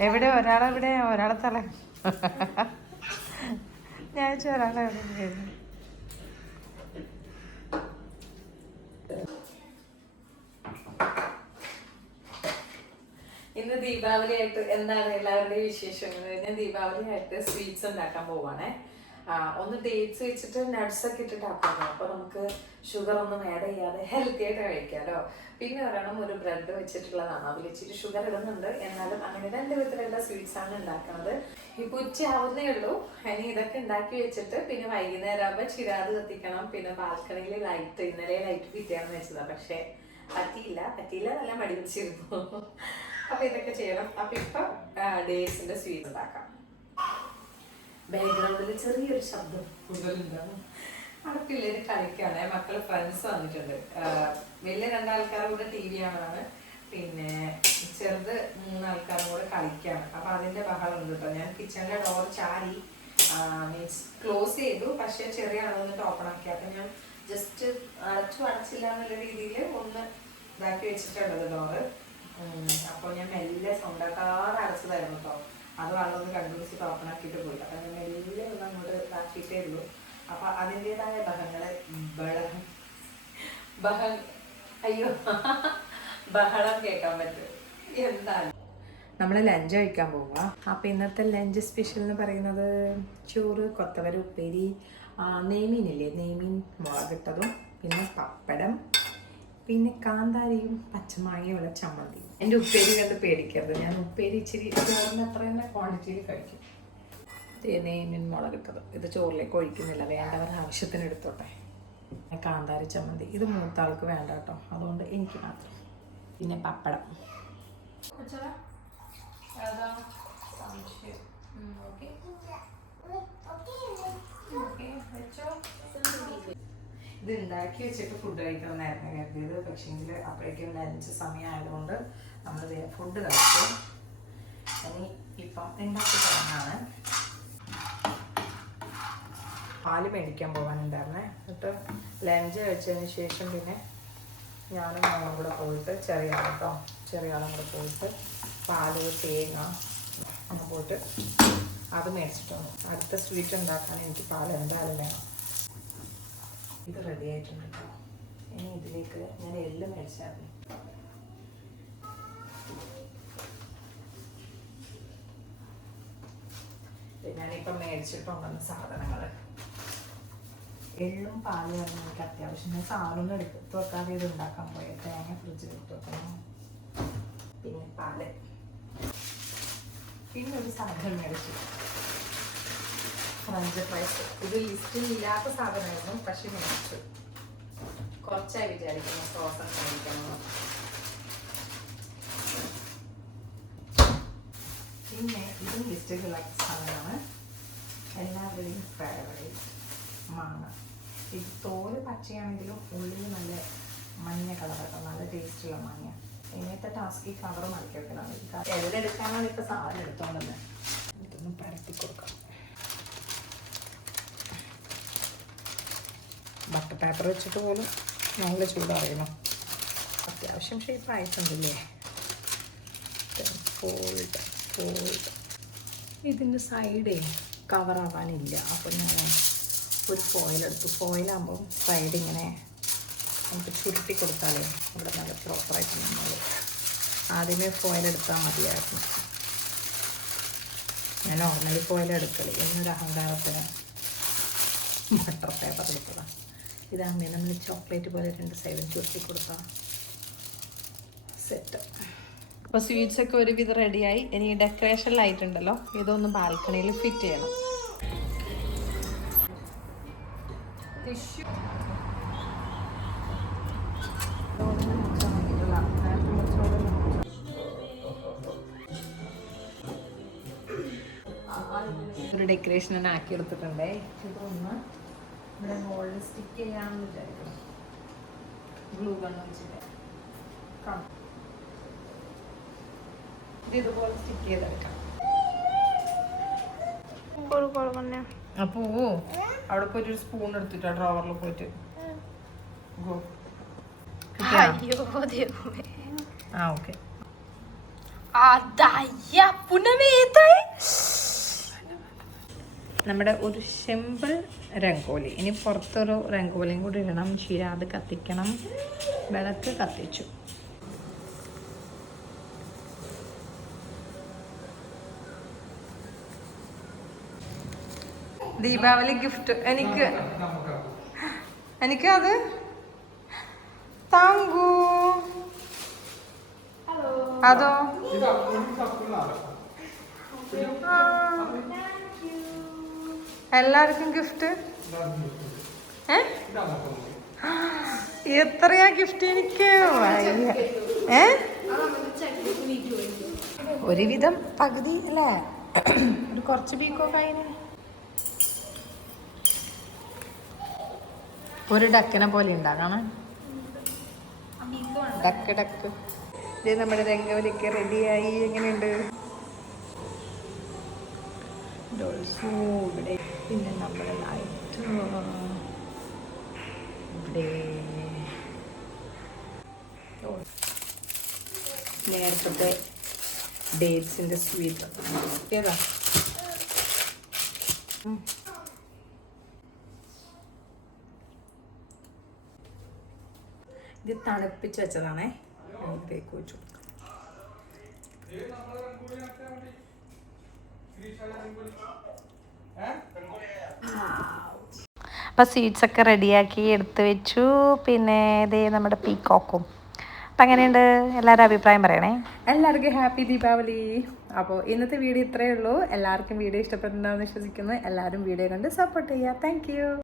എവിടെ? ഒരാളെവിടെ? ഒരാളെ തല. ഞാൻ ഒരാളെ എവിടെ ഇന്ന് ദീപാവലി ആയിട്ട് എന്താണ് എല്ലാവരുടെയും വിശേഷങ്ങൾ? ഞാൻ ദീപാവലി ആയിട്ട് സ്വീറ്റ്സ് ഉണ്ടാക്കാൻ പോവാണേ. ഒന്ന് ഡേറ്റ്സ് വെച്ചിട്ട് നട്ട്സ് ഒക്കെ ഇട്ടിട്ട് ആക്കാമോ അപ്പൊ നമുക്ക് ഷുഗർ ഒന്നും ആഡ് ചെയ്യാതെ ഹെൽത്തി ആയിട്ട് കഴിക്കാമല്ലോ പിന്നെ ഒരെണ്ണം ഒരു ബ്രെഡ് വെച്ചിട്ടുള്ളതാണ്. അതിൽ ഇച്ചിരി ഷുഗർ ഇടുന്നുണ്ട്. എന്നാലും അങ്ങനെ രണ്ട് വിധത്തിലുള്ള സ്വീറ്റ്സ് ആണ് ഉണ്ടാക്കുന്നത്. ഇപ്പൊ ഉച്ച ആവുന്നേ ഉള്ളൂ. ഇനി ഇതൊക്കെ ഉണ്ടാക്കി വെച്ചിട്ട് പിന്നെ വൈകുന്നേരം ആകുമ്പോൾ ചിരാത് കത്തിക്കണം. പിന്നെ ബാൽക്കണിയിൽ ലൈറ്റ് ഇന്നലെ ലൈറ്റ് കിട്ടിയാന്ന് വെച്ചതാണ് പക്ഷേ പറ്റിയില്ല. പറ്റിയില്ല നല്ല മടി പിടിച്ചിരുന്നു അപ്പൊ ഇതൊക്കെ ചെയ്യണം. അപ്പൊ ഇപ്പൊ ഡേസിന്റെ സ്വീറ്റ് ഉണ്ടാക്കാം. ബാക്ക്ഗ്രൗണ്ടിൽ ചെറിയൊരു ശബ്ദം. കൂടുതലുണ്ടാവും അവിടെ പിള്ളേര് കളിക്കാണ്. മക്കൾ ഫ്രണ്ട്സ് വന്നിട്ടുണ്ട്. വലിയ രണ്ടാൾക്കാരും കൂടെ ടി വി കാണാണ്. പിന്നെ ചെറുത് മൂന്നാൾക്കാരും കൂടെ കളിക്കാണ്. അപ്പൊ അതിന്റെ ബഹളം ഉണ്ട് കേട്ടോ ഞാൻ കിച്ചണിലെ ഡോർ ചാരി മീൻസ് ക്ലോസ് ചെയ്തു. പക്ഷെ ചെറിയ ആളൊന്നിട്ട് ഓപ്പൺ ആക്കി. അപ്പൊ ഞാൻ ജസ്റ്റ് അടച്ചു അടച്ചില്ല എന്നുള്ള രീതിയിൽ ഒന്ന് ഇതാക്കി വെച്ചിട്ടുള്ളത് ഡോർ അപ്പോൾ ഞാൻ മെല്ലെ സൗണ്ടാക്കാതെ അടച്ചതായിരുന്നു കേട്ടോ അത് വെള്ളമൊന്ന് കണ്ടുപിടിച്ചിട്ട് ഓപ്പൺ ആക്കിയിട്ട് പോയി. അപ്പൊ ഞാൻ മെല്ലെ ഒന്ന് അങ്ങോട്ട് ഇതാക്കിയിട്ടേ ഉള്ളൂ. അപ്പം അതിന്റെതായ ബഹങ്ങളെ ബഹ അയ്യോ. ബഹളം കേൾക്കാൻ പറ്റും. എന്താണ്? നമ്മൾ ലഞ്ച് കഴിക്കാൻ പോവുക അപ്പോൾ ഇന്നത്തെ ലഞ്ച് സ്പെഷ്യൽ എന്ന് പറയുന്നത് ചോറ് കൊത്തവര ഉപ്പേരി നെയ്മീനില്ലേ? നെയ്മീൻ മുളകിട്ടതും പിന്നെ പപ്പടം പിന്നെ കാന്താരിയും പച്ചമാങ്ങയുള്ള ചമ്മന്തി എന്റെ ഉപ്പേരി കണ്ട് പേടിക്കരുത്. ഞാൻ ഉപ്പേരി ഇച്ചിരി ചോറിന് അത്ര തന്നെ ക്വാണ്ടിറ്റിയിൽ കഴിക്കും. നെയ്മീൻ മുളകിട്ടത്. ഇത് ചോറിലേക്ക് ഒഴിക്കുന്നില്ല. വേണ്ടവർ ആവശ്യത്തിന് എടുത്തോട്ടെ. കാന്താരി ചമ്മന്തി. ഇത് മൂത്ത ആൾക്ക് വേണ്ട കേട്ടോ. അതുകൊണ്ട് എനിക്ക് മാത്രം. പിന്നെ പപ്പടം. ഇത് ഉണ്ടാക്കി വെച്ചിട്ട് ഫുഡ് കഴിക്കണമെന്നായിരുന്നു കരുതിയത്. പക്ഷേങ്കിൽ അപ്പോഴേക്കും ലഞ്ച് സമയമായതുകൊണ്ട് നമ്മൾ ഫുഡ് കഴിച്ചു. ഇനി ഇപ്പം ഉണ്ടാക്കി തുടങ്ങാണ്. പാൽ മേടിക്കാൻ പോകാനുണ്ടായിരുന്നേ. എന്നിട്ട് ലഞ്ച് കഴിച്ചതിന് ശേഷം പിന്നെ ഞാനും മോളും കൂടെ പോയിട്ട് ചെറിയ കേട്ടോ ചെറിയ ആളും കൂടെ പോയിട്ട് പാൽ തേങ്ങ അങ്ങനെ പോയിട്ട് അത് മേടിച്ചിട്ട് അടുത്ത സ്വീറ്റ് ഉണ്ടാക്കാൻ എനിക്ക് പാൽ എന്തായാലും വേണം. ഇത് റെഡി ആയിട്ടുണ്ട് കേട്ടോ ഇനി ഇതിലേക്ക് ഞാൻ എല്ലാം മേടിച്ചായിരുന്നു ഞാനിപ്പം മേടിച്ചിട്ടുണ്ടെന്ന് സാധനങ്ങൾ എള്ളും പാലും ആണ് എനിക്ക് അത്യാവശ്യം. ഞാൻ സാധനം എടുത്ത് വെക്കാതെ ഇത് ഉണ്ടാക്കാൻ പോയ. തേങ്ങ ഫ്രിഡ്ജിൽ എടുത്ത് വെക്കണം പിന്നെ പാൽ. പിന്നെ ഒരു സാധനം മേടിച്ചു. ഫ്രഞ്ച് ഫ്രൈസ് ഇത് ലിസ്റ്റിൽ ഇല്ലാത്ത സാധനമായിരുന്നു പക്ഷെ മേടിച്ചു. കുറച്ചായി വിചാരിക്കുന്നു സോസ് മേടിക്കണം. പിന്നെ ഇതും ലിസ്റ്റിലുള്ള സാധനമാണ്. എല്ലാവരുടെയും ഫേവറേറ്റ് മാങ്ങ. ഇത് തോൽ പച്ചയാണെങ്കിലും ഉള്ളിൽ നല്ല മഞ്ഞ കളറൊക്കെ നല്ല ടേസ്റ്റുള്ള മാങ്ങ ഇങ്ങനത്തെ ടാസ്ക് ഈ കവർ മടക്കി വെക്കണം. എവിടെ എടുക്കാനാണ് ഇപ്പൊ സാധനം എടുത്തോണ്ടത് ഇതൊന്ന് പരത്തി കൊടുക്കാം. ബട്ടർ പേപ്പർ വെച്ചിട്ട് പോലും നല്ല ചൂടറിയണം. അത്യാവശ്യം ഷേപ്പ് ആയിട്ടുണ്ടല്ലേ? ഫോൾഡ് ഫോൾഡ് ഇതിന്റെ സൈഡേ കവറാവാനില്ല അപ്പം ഞാൻ ഒരു ഫോയിൽ എടുത്തു ഫോയിലാകുമ്പോൾ സൈഡ് ഇങ്ങനെ നമുക്ക് ചുരുട്ടി കൊടുത്താലേ ഇവിടെ നല്ല പ്രോപ്പറായിട്ട് നിന്നോളൂ. ആദ്യമേ ഫോയിൽ എടുത്താൽ മതിയായിരുന്നു. ഞാൻ നോർമലി ഫോയിൽ എടുക്കൽ. എന്നൊരു അഹങ്കാരത്തിന് ബട്ടർ പേപ്പർ എടുത്തതാണ് ഇതാകുമ്പോൾ നമ്മൾ ചോക്ലേറ്റ് പോലെ രണ്ട് സൈഡും ചുരുട്ടി കൊടുത്താൽ സെറ്റ് അപ്പോൾ സ്വീറ്റ്സൊക്കെ ഒരുവിധം റെഡിയായി ഇനി ഡെക്കറേഷനിലായിട്ടുണ്ടല്ലോ ഇതൊന്ന് ബാൽക്കണിയിൽ ഫിറ്റ് ചെയ്യണം. ഒരു ഡെക്കറേഷൻ തന്നെ ആക്കി എടുത്തിട്ടുണ്ടേ. ഇതൊന്ന് ഇവിടെ മുകളിൽ സ്റ്റിക്ക് ചെയ്യാമെന്ന് വിചാരിക്കണം ഗ്ലൂ ഗണ്ണ് വെച്ചിട്ട്. ഇത് ഇതുപോലെ സ്റ്റിക്ക് ചെയ്തെടുക്കാം. അപ്പോ അവിടെ പോയിട്ട് ഒരു സ്പൂൺ എടുത്തിട്ടാ ഡ്രോവറിൽ പോയിട്ട്. ഗോ ആ ഓക്കെ Adaya, punamita. നമ്മുടെ ഒരു സിമ്പിൾ രംഗോലി. ഇനി പുറത്തൊരു രംഗോലിയും കൂടി ഇടണം. ചീരാത് കത്തിക്കണം. വിളക്ക് കത്തിച്ചു. ദീപാവലി ഗിഫ്റ്റ് എനിക്ക് എനിക്ക് അത് താങ്കൂ. അതോ? എല്ലാവർക്കും ഗിഫ്റ്റ് എത്രയാ ഗിഫ്റ്റ് എനിക്ക്? ഒരുവിധം പകുതി അല്ലേ? ഒരു കുറച്ച് പീക്കോ കഴിഞ്ഞു ഒരു ഡക്കിനെ പോലെ ഉണ്ടാകണം ഡക്ക് ഡക്ക്. ഇത് നമ്മുടെ രംഗവലിക്ക് റെഡിയായി എങ്ങനെയുണ്ട്? ഡോൾസു ഇവിടെ പിന്നെ നമ്മൾ ലൈറ്റ് ഇവിടെ നേരത്തെ ഡേറ്റ്സിന്റെ സ്വീറ്റ് ഏതാ? ഇത് തണുപ്പിച്ച് വെച്ചതാണേ. തേക്ക് വെച്ചു അപ്പോൾ സ്വീറ്റ്സൊക്കെ റെഡിയാക്കി എടുത്തു വെച്ചു. പിന്നെ ഇതേ നമ്മുടെ പീക്കോക്കും അപ്പം അങ്ങനെയുണ്ട് എല്ലാവരും അഭിപ്രായം പറയണേ. എല്ലാവർക്കും ഹാപ്പി ദീപാവലി. അപ്പോൾ ഇന്നത്തെ വീഡിയോ ഇത്രയേ ഉള്ളൂ. എല്ലാവർക്കും വീഡിയോ ഇഷ്ടപ്പെട്ടിട്ടുണ്ടാവുമെന്ന് വിശ്വസിക്കുന്നു. എല്ലാവരും വീഡിയോ കണ്ട് സപ്പോർട്ട് ചെയ്യുക താങ്ക്